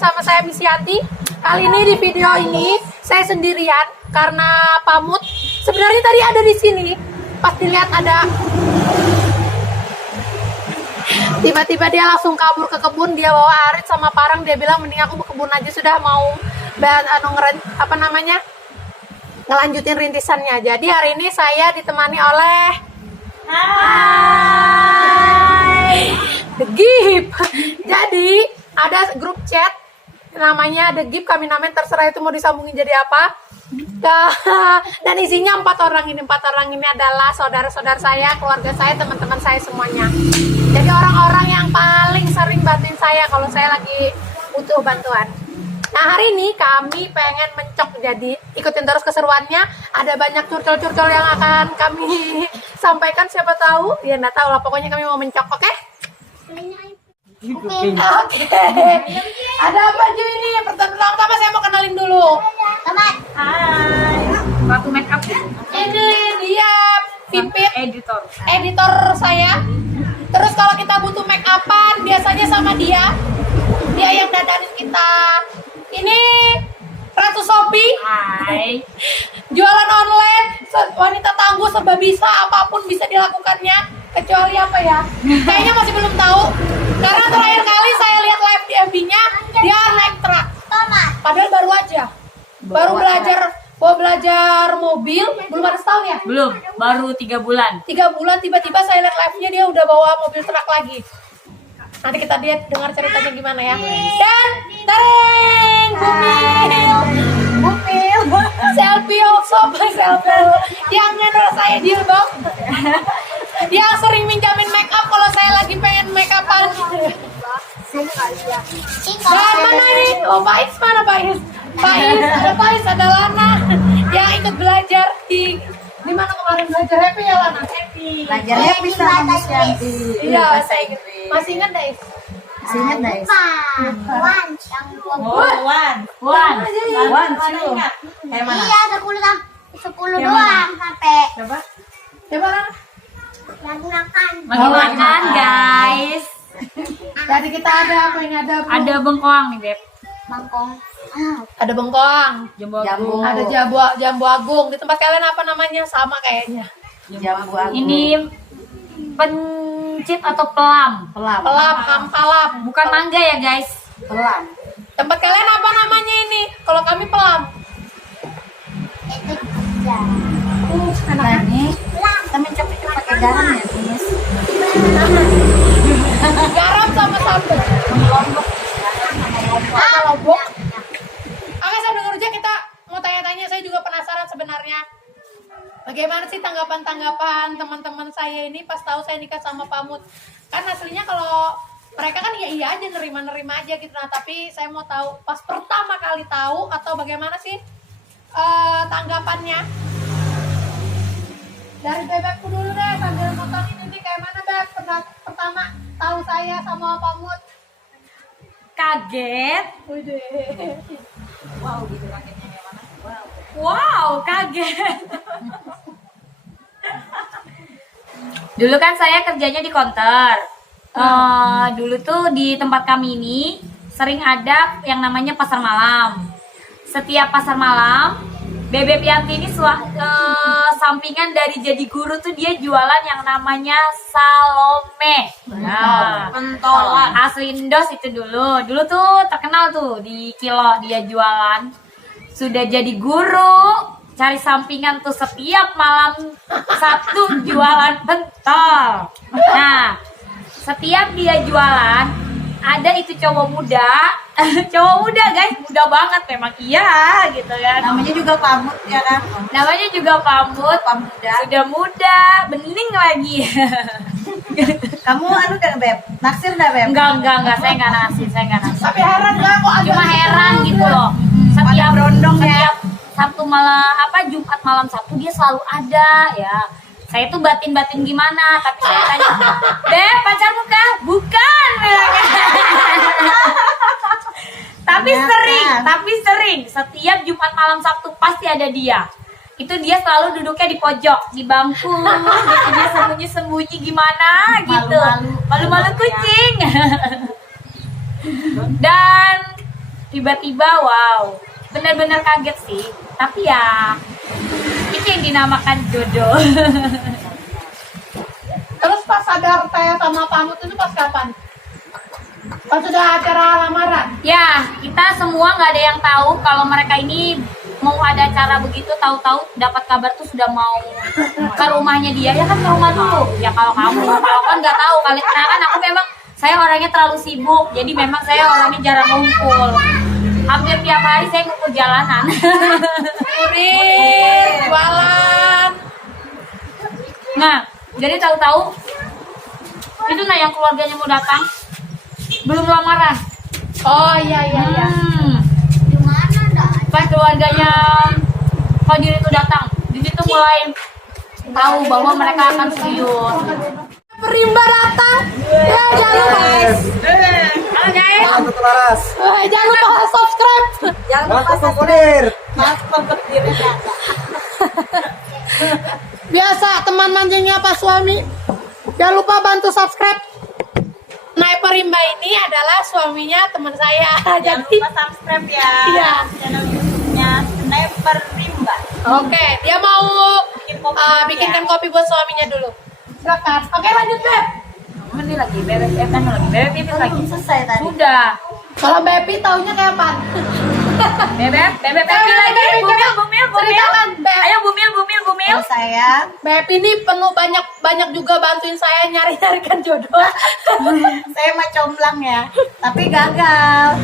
bersama saya Miss Yanti. Kali ini di video ini saya sendirian karena Pamut sebenarnya tadi ada di sini. Pas dilihat ada, tiba-tiba dia langsung kabur ke kebun. Dia bawa arit sama parang. Dia bilang mending aku ke kebun aja, sudah mau ngelanjutin rintisannya. Jadi hari ini saya ditemani oleh The Gift. Jadi ada grup chat namanya The Gift, kami namain terserah itu mau disambungin jadi apa. Dan isinya 4 orang ini. 4 orang ini adalah saudara-saudara saya, keluarga saya, teman-teman saya semuanya. Jadi orang-orang yang paling sering bantuin saya kalau saya lagi butuh bantuan. Nah hari ini kami pengen mencok, jadi ikutin terus keseruannya. Ada banyak curcol-curcol yang akan kami sampaikan, siapa tahu ya, nggak tahu lah, pokoknya kami mau mencok. Oke? Oke. Ada apa Ju ini? Pertama saya mau kenalin dulu. Hai, Ratu Makeup. Ini dia Pipit, Editor saya. Terus kalau kita butuh make upan biasanya sama dia yang dandanin kita. Ini Ratu Shopee. Hai. Jualan online, wanita tangguh, serba bisa, apapun bisa dilakukannya, kecuali apa ya? Kayaknya masih belum tahu. Karena terakhir kali saya lihat live di FB-nya, dia naik truk. Padahal baru aja. Baru belajar mobil, belum ada setahun ya? Belum, baru 3 bulan. 3 bulan tiba-tiba saya lihat live-nya dia udah bawa mobil truk lagi. Nanti kita dengar ceritanya gimana ya. Dan tereng Bumil selfie yang ngendor saya deal bang. Dia sering minjamin make up kalau saya lagi pengen make upan. Dan mana nih? Oh Pais, mana Pais? Ada Pais, ada Lana yang ikut belajar di mana kemarin belajar Happy ya Lana? Happy. Belajar Happy sama Miss Yanti. Iya, saya ingat. Masih ingat Dais? Masih ingat Dais? One, two. Kayak mana? Iya, 10 doang sampai Coba. Coba Lana. lagi makan. Lagi makan guys. Jadi kita ada apa ini? Ada bengkoang nih Beb. Bangkong. Ada bengkoang, Jambu Jambu. agung. ada jambu agung. Di tempat kalian apa namanya? Sama kayaknya. Jambu agung. Ini pencit atau pelam. pelam. Pelam, ampalam. Bukan mangga ya guys. Pelam. Tempat kalian apa namanya ini? Kalau kami pelam. Itu ya. Nah ini kita mencop itu pakai garam ya Miss. Garam sama sambal. Lombok. Oke, sambil kerja kita mau tanya-tanya. Saya juga penasaran sebenarnya. Bagaimana sih tanggapan teman-teman saya ini pas tahu saya nikah sama Pamut? Kan aslinya kalau mereka kan iya aja, nerima aja gitu. Nah, tapi saya mau tahu pas pertama kali tahu atau bagaimana sih tanggapannya? Dari Bebekku dulu deh, sambil nontonin ini kayak mana Beb? Pertama tahu saya sama Pamut. Kaget. Widih. Wow gitu raketnya kayak mana? Wow, kaget. Dulu kan saya kerjanya di counter. Dulu tuh di tempat kami ini sering ada yang namanya pasar malam. Setiap pasar malam, Bebek Yanti ini sampingan dari jadi guru tuh dia jualan yang namanya Salome. Nah, Pentolan. asli Indos itu dulu. Dulu tuh terkenal tuh di Kilo dia jualan. Sudah jadi guru, cari sampingan tuh setiap malam Sabtu jualan pentol. Nah, setiap dia jualan ada itu cowok muda guys, muda banget memang iya gitu kan. Namanya juga Pamut ya kan? Namanya juga Pamut, Pamuda. sudah muda, bening lagi. Kamu anu gak Beb? Naksir gak Beb? Enggak, saya enggak nasi. Tapi heran nggak kok ada Cuma heran gitu loh. Setiap setiap Sabtu malam Jumat malam Sabtu dia selalu ada ya. Saya tuh batin gimana, tapi saya tanya, Beb pacarmu kah? Bukan. Tapi sering setiap Jumat malam Sabtu pasti ada dia. Itu dia selalu duduknya di pojok, di bangku, gitu. Dia sembunyi gimana gitu. Malu-malu kucing. Dan tiba-tiba wow, benar-benar kaget sih. Tapi ya itu yang dinamakan jodoh. Terus pas sadar saya sama Pamut itu pas kapan? Pas sudah acara lamaran? Ya, kita semua nggak ada yang tahu kalau mereka ini mau ada acara begitu. Tahu-tahu dapat kabar tuh sudah mau ke rumahnya dia. Ya kan ke rumah dulu. Ya kalau kalau kan nggak tahu kali. Nah kan aku memang saya orangnya terlalu sibuk. Jadi memang saya orangnya jarang ngumpul. Hampir tiap hari saya ngumpul jalanan. Kurir, jualan. Nah, jadi tahu-tahu itu nah yang keluarganya mau datang belum lamaran. Oh iya. Di mana dah? Pas keluarganya Fadir itu datang, di situ mulai tahu bahwa mereka akan serius. Perimba datang. Ya jangan lupa. Halo guys. Mantap Laras. Jangan lupa subscribe. Mantap Kodir. Biasa teman manjingnya Pak Suami. Jangan lupa bantu subscribe. Nah, Perimba ini adalah suaminya teman saya. Jangan Jadi, lupa subscribe ya. Iya. Channel YouTube-nya Sniper Rimba. oke, dia mau bikinkan kopi buat suaminya dulu. Silakan. Oke, lanjut Beb. Ini lagi bebek lagi bebek pipis lagi. Selesai tadi. Sudah. Kalau Bepi taunya kayak apa? Bebek pipi lagi. Bumil. Ceritakan, Beb. Ayo bumil. Kalau saya Beb ini penuh banyak juga bantuin saya nyari-nyarikan jodoh. saya mah comblang ya, tapi gagal.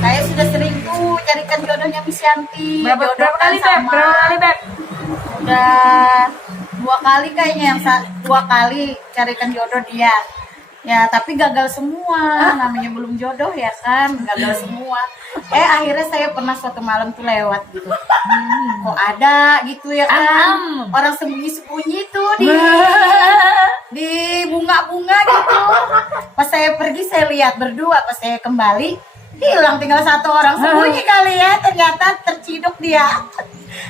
Saya sudah sering tuh carikan jodohnya Miss Yanti. Berapa Jodohkan kali Beb? sama- Berapa kali Beb? Udah 2 kali kayaknya, yang 2 kali carikan jodoh dia. Ya tapi gagal semua, namanya belum jodoh ya kan, gagal semua. Akhirnya saya pernah suatu malam tuh lewat gitu. Kok ada gitu ya kan, orang sembunyi-sembunyi tuh di bunga-bunga gitu. Pas saya pergi saya lihat berdua, pas saya kembali hilang, tinggal 1 orang sembunyi kali ya, ternyata terciduk dia.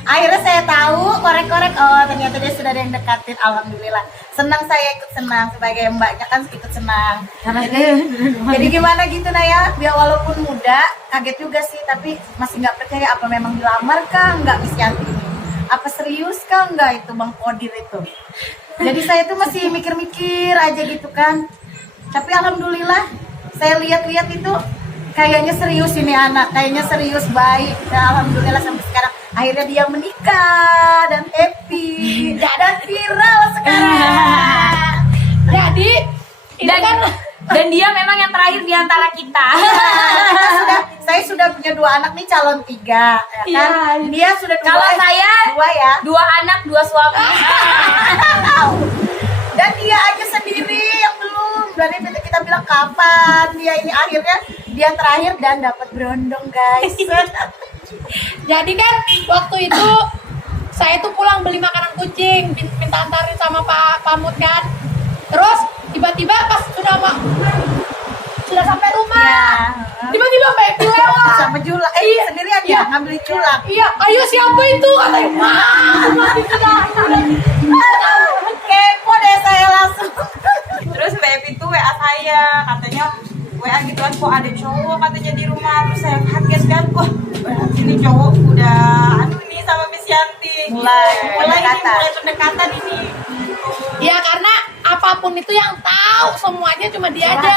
Akhirnya saya tahu, korek-korek, oh ternyata dia sudah ada yang dekatin. Alhamdulillah, senang, saya ikut senang sebagai mbaknya kan, ikut senang. Jadi gimana gitu nah ya, biar walaupun muda, kaget juga sih, tapi masih nggak percaya apa memang dilamar kah nggak Miss Yanti ini, apa serius kah nggak itu Bang Kodir itu. Jadi saya tuh masih mikir-mikir aja gitu kan, tapi alhamdulillah saya lihat-lihat itu kayaknya serius ini anak, kayaknya serius, baik. Nah, alhamdulillah sampai sekarang akhirnya dia menikah dan happy dan viral sekarang. Jadi, ini kan Dan dia memang yang terakhir di antara kita. Saya sudah punya 2 anak nih, calon 3 ya kan. Iya. Dia sudah 2. Kalau saya 2 ya. 2 anak, 2 suami. Dan dia aja sendiri yang belum. Dari itu kita bilang kapan dia ini, akhirnya dia terakhir dan dapat berondong guys. Jadi kan waktu itu saya tuh pulang beli makanan kucing, minta antarin sama Pak Pamut kan. Terus tiba-tiba pas sudah sampai rumah, Ya. tiba-tiba Bepi lewat. Sama Julak. Sendirian Iya. ya ngambil Julak. Iya, ayo siapa itu katanya. Masih sudah. Kepo deh saya langsung. Terus Baby tuh WA saya, katanya WA gitu kan, kok ada cowok katanya di rumah. Terus saya kaget kan, wah ini cowok udah nih sama Miss Yanti. Mulai pendekatan. Mulai pendekatan ini. Ya karena apapun itu yang tahu semuanya cuma dia aja.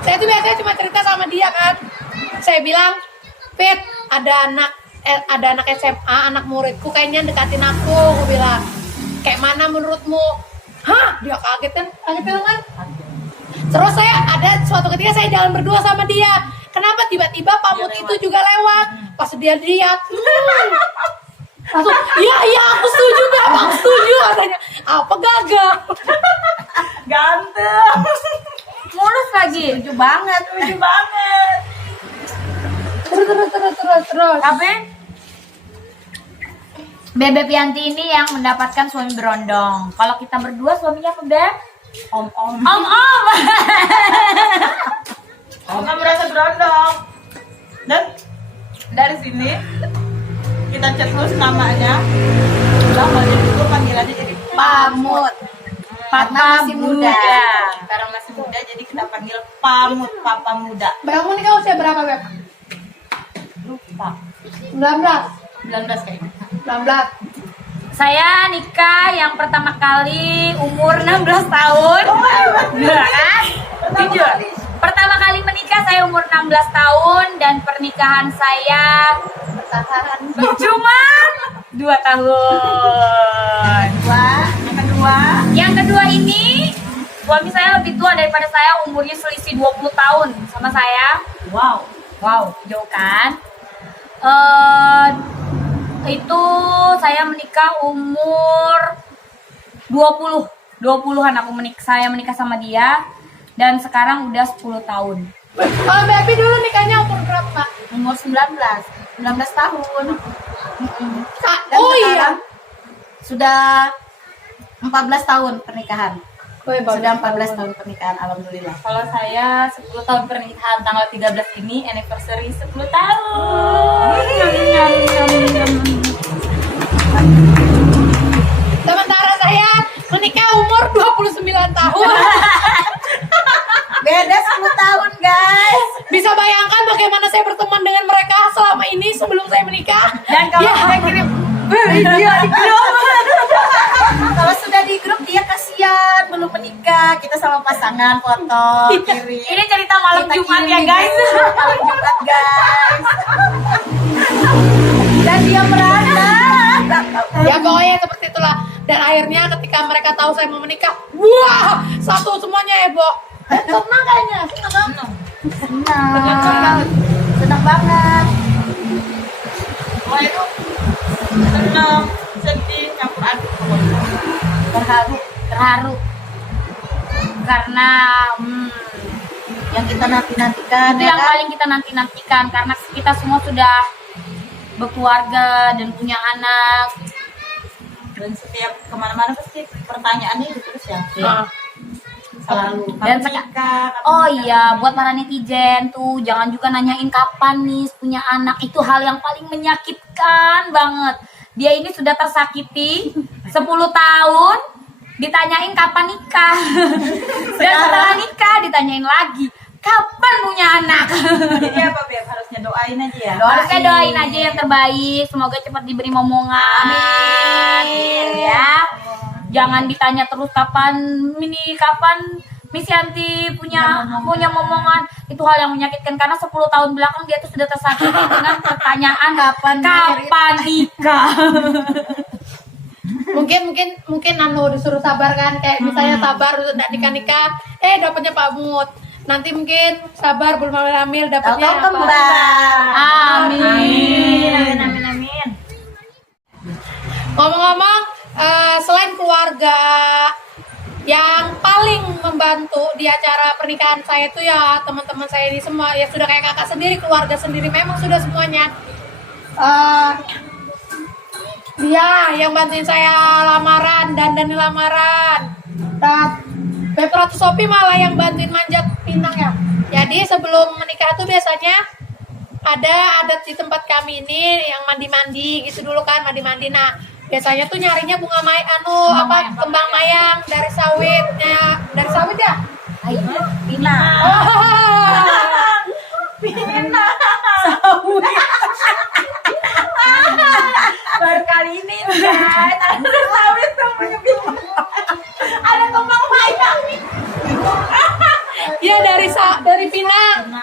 Saya tuh biasanya cuma cerita sama dia kan. Saya bilang, Fit, ada anak SMA, anak muridku kayaknya dekatin aku bilang. Kayak mana menurutmu? Hah? Dia kaget kan? Kan? Terus saya ada suatu ketika saya jalan berdua sama dia. Kenapa tiba-tiba Pamut itu juga lewat? Pas dia lihat, langsung, iya aku setuju Beb, aku setuju katanya. Apa gagal? Ganteng. Mulus lagi. Setuju banget. Lucu banget. Terus. Tapi Bebek Yanti ini yang mendapatkan suami berondong. Kalau kita berdua suaminya apa, Beb? Om. Om. Om merasa berondong. Dan dari sini kita chat terus namanya. Lama jadi dulu panggilannya jadi Pamut. Karena masih muda. Sekarang masih muda jadi kita panggil Pamut, Papa Muda. Bang, ini kau usia berapa Beb? lupa. 19. 19 kayaknya. 19. Saya nikah yang pertama kali umur 16 tahun. Bener kan? Jujur. Pertama kali menikah saya umur 16 tahun dan pernikahan saya cuma 2 tahun. Yang kedua ini suami saya lebih tua daripada saya, umurnya selisih 20 tahun sama saya. Wow, jauh kan? Itu saya menikah umur 20-an saya menikah sama dia, dan sekarang udah 10 tahun. Kalau Baby dulu nikahnya umur berapa, Mbak? Umur 19 tahun. Dan Oh iya. sekarang sudah 14 tahun pernikahan. Sudah 14 tahun pernikahan, alhamdulillah. Kalau saya 10 tahun pernikahan, tanggal 13 ini anniversary 10 tahun. Sementara saya menikah umur 29 tahun. Beda 10 tahun, guys. Bisa bayangkan bagaimana saya berteman dengan mereka selama ini sebelum saya menikah. Dan kalau saya kirim video di grup, Kalau sudah di grup dia kasihan belum menikah. Kita sama pasangan foto kirim. ini cerita malam Kita Jumat kirim ya di guys. grup malam Jumat, guys. Dan dia merana. Ya pokoknya seperti itulah. Dan akhirnya ketika mereka tahu saya mau menikah, wah, satu semuanya heboh. Senang kayaknya, senang kan? Senang banget. Oh itu senang, sedih, campur aduk. Terharu karena Yang kita nantikan itu yang paling kita nantikan, karena kita semua sudah berkeluarga dan punya anak. Dan setiap kemana-mana pasti pertanyaannya itu terus ya. selalu. Dan oh iya, buat para netizen tuh jangan juga nanyain kapan nih punya anak, itu hal yang paling menyakitkan banget. Dia ini sudah tersakiti 10 tahun, ditanyain kapan nikah. Dan setelah nikah ditanyain lagi kapan punya anak. Jadi apa Beb? Harusnya doain aja ya. Harusnya doain aja yang terbaik, semoga cepat diberi momongan. Amin. Ya. Jangan ditanya terus kapan Miss Yanti punya momongan. Itu hal yang menyakitkan karena 10 tahun belakang dia tuh sudah tersakiti dengan pertanyaan kapan nikah. mungkin anu disuruh sabar kan, kayak misalnya sabar tidak nikah dapatnya Pak Mut. Nanti mungkin sabar belum hamil dapatnya Tahu-tahu apa? kembar. Amin. Ngomong-ngomong, selain keluarga, yang paling membantu di acara pernikahan saya itu ya teman-teman saya ini semua, ya sudah kayak kakak sendiri, keluarga sendiri, memang sudah semuanya. Dia yang bantuin saya lamaran, dandanin lamaran. Dan Beb Ratu Sopi malah yang bantuin manjat pinang ya. Jadi sebelum menikah tuh biasanya ada adat di tempat kami ini yang mandi-mandi gitu dulu kan, mandi-mandi. Nah, biasanya tuh nyarinya bunga kembang mayang dari sawitnya. Dari sawit ya? Pina. Baru kali ini guys, ada sawit namanya Bina. Ada kembang mayang nih. Iya dari Pinang.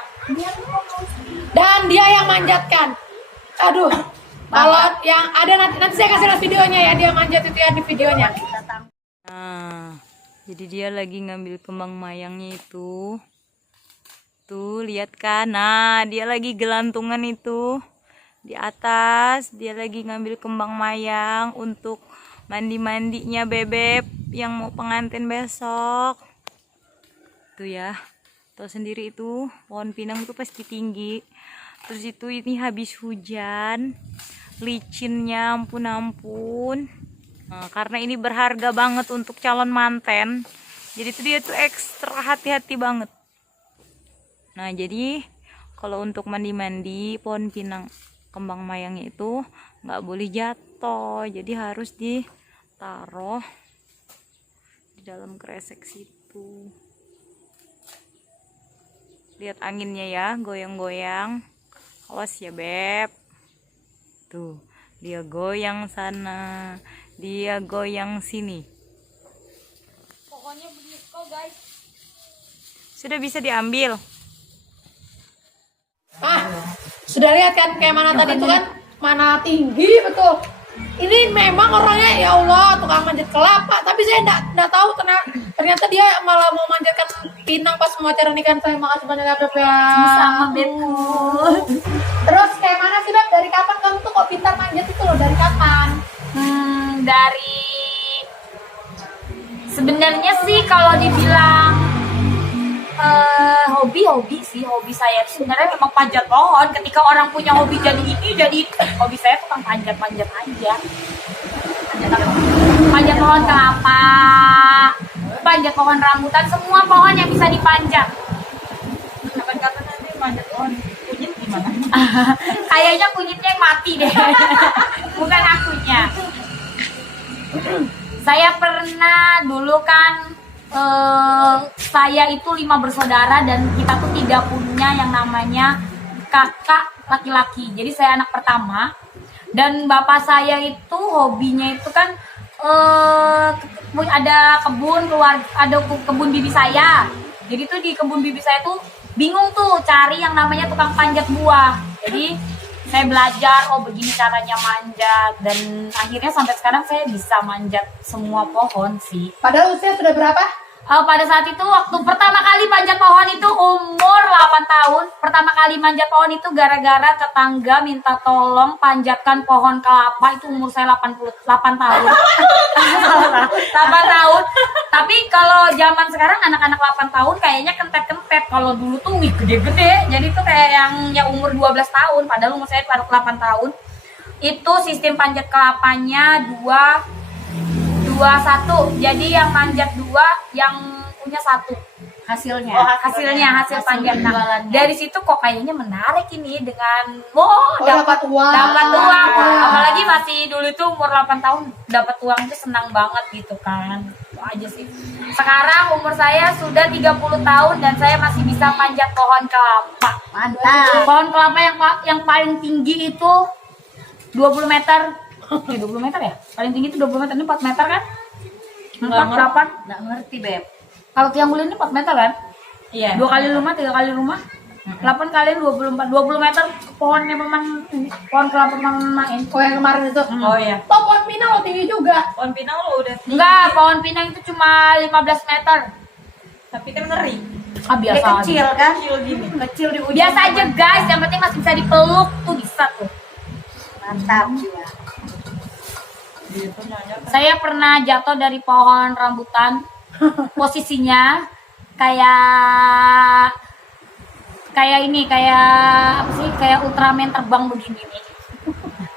Dan dia yang manjatkan. Aduh. Kalau yang ada nanti saya kasih lihat videonya ya, dia manjat itu ya di videonya. Nah, jadi dia lagi ngambil kembang mayangnya itu. Tuh, lihat kan? Nah, dia lagi gelantungan itu. Di atas, dia lagi ngambil kembang mayang untuk mandi-mandinya Bebeb yang mau pengantin besok. Tuh ya. Tahu sendiri itu, pohon pinang itu pasti tinggi. Terus itu ini habis hujan. Licinnya ampun. Nah, karena ini berharga banget untuk calon manten, jadi tuh dia tuh ekstra hati-hati banget. Nah, jadi kalau untuk mandi-mandi pohon pinang kembang mayangnya itu nggak boleh jatuh, jadi harus ditaruh di dalam kresek situ. Lihat anginnya ya, goyang-goyang. Awas ya Beb. Tuh, dia goyang sana, dia goyang sini. Pohonnya begini kok guys. Sudah bisa diambil. Sudah lihat kan kayak mana tadi itu kan, mana tinggi betul. Ini memang orangnya ya Allah tukang manjat kelapa, tapi saya enggak tahu ternyata dia malah mau manjatkan pinang pas mau acara nikahan saya. Makasih banyak ya Beb ya. Sama Bebku. Terus kayak mana sih Beb? Dari kapan kamu tuh kok pintar manjat itu loh? Dari kapan? Dari sebenarnya sih kalau dibilang hobi saya sebenarnya memang panjat pohon. Ketika orang punya hobi jadi itu, hobi saya tukang panjat aja. Panjat pohon kelapa, panjat pohon rambutan, semua pohon yang bisa dipanjat. Kapan-kapan nanti manjat pohon kunyit gimana? Kayaknya kunyitnya yang mati deh. Bukan akunya. Saya pernah dulu kan saya itu 5 bersaudara dan kita tuh tidak punya yang namanya kakak laki-laki. Jadi saya anak pertama dan bapak saya itu hobinya itu kan ada kebun bibi saya. Jadi tuh di kebun bibi saya tuh bingung tuh cari yang namanya tukang panjat buah. Jadi saya belajar, oh begini caranya manjat, dan akhirnya sampai sekarang saya bisa manjat semua pohon sih. Padahal usia sudah berapa? Pada saat itu waktu pertama kali panjat pohon itu umur 8 tahun. Pertama kali manjat pohon itu gara-gara tetangga minta tolong panjatkan pohon kelapa, itu umur saya 8 tahun. 8 tahun. Tapi kalau zaman sekarang anak-anak 8 tahun kayaknya kentet-kentet. Kalau dulu tuh gede-gede. Jadi tuh kayak yang umur 12 tahun, padahal umur saya baru 8 tahun. Itu sistem panjat kelapanya 2-1. Jadi yang manjat 2, yang punya 1 hasilnya. Hasil panjat. Nah, dari situ kok kayaknya menarik ini dengan dapat uang. Apalagi masih dulu tuh umur 8 tahun dapat uang itu senang banget gitu kan. Itu aja sih. Sekarang umur saya sudah 30 tahun dan saya masih bisa panjat pohon kelapa. Mantap. Pohon kelapa yang paling tinggi itu 20 meter. 20 meter ya? Paling tinggi itu 20 meter. Ini 4 meter kan? 4 berapa? Nggak ngerti Beb. Kalau tiang bulan ini 4 meter kan? Iya. 2 kali rumah, 3 kali rumah. 8 kali 24. 20 meter pohonnya pohon kelapa main. Oh yang kemarin itu. Oh iya. Pohon pinang lo tinggi juga. Pohon pinang lo udah tinggi. Enggak, pohon pinang itu cuma 15 meter. Tapi kan ngeri. Dia Biasa aja. kecil kan? Kecil gini. Kecil di ujung. Biasa aja guys, yang penting masih bisa dipeluk tuh bisa tuh. Mantap jiwa. Saya pernah jatuh dari pohon rambutan. Posisinya kayak apa sih? Kayak Ultraman terbang begini nih.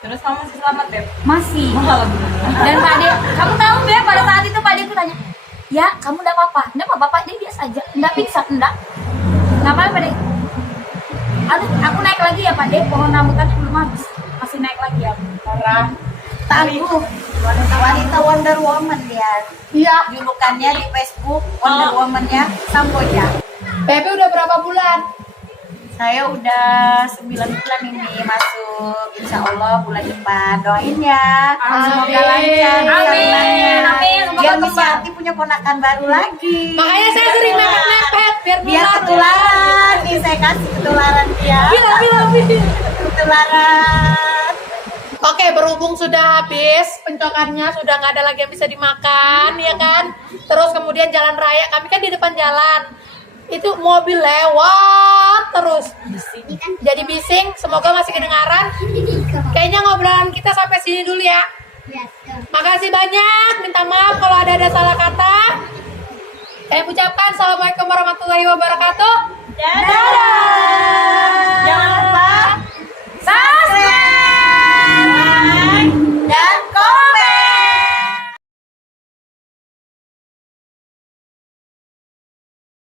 Terus kamu masih selamat ya? Masih. Alhamdulillah. Dan Pak De, kamu tahu ya pada saat itu Pak De tuh tanya, ya kamu enggak apa-apa? Enggak apa-apa Pak De, biasa aja. Enggak pingsan, enggak. Ngapain Pak De? Aduh, aku naik lagi ya Pak De, pohon rambutan belum habis. Masih naik lagi ya. Parah. Tangguh. Wanita Wonder Woman dia. Iya. Julukannya di Facebook Wonder Woman-nya Samboja. Pepe udah berapa bulan? Saya udah 9 bulan ini masuk. Insya Allah bulan depan. Doain ya. Semoga lancar. Amin. Amin. Semoga Biar kembali. Miss Yati punya ponakan baru lagi. Makanya saya sering mepet-mepet biar Biar nular. ketularan. Nih saya kasih ketularan dia. Bilang. Ketularan. Oke, berhubung sudah habis pencokannya, sudah nggak ada lagi yang bisa dimakan, ya kan? Terus kemudian jalan raya, kami kan di depan jalan. Itu mobil lewat terus. Jadi bising, semoga masih kedengaran. Kayaknya ngobrolan kita sampai sini dulu ya. Makasih banyak, minta maaf kalau ada salah kata. Saya ucapkan Assalamualaikum warahmatullahi wabarakatuh. Dadah.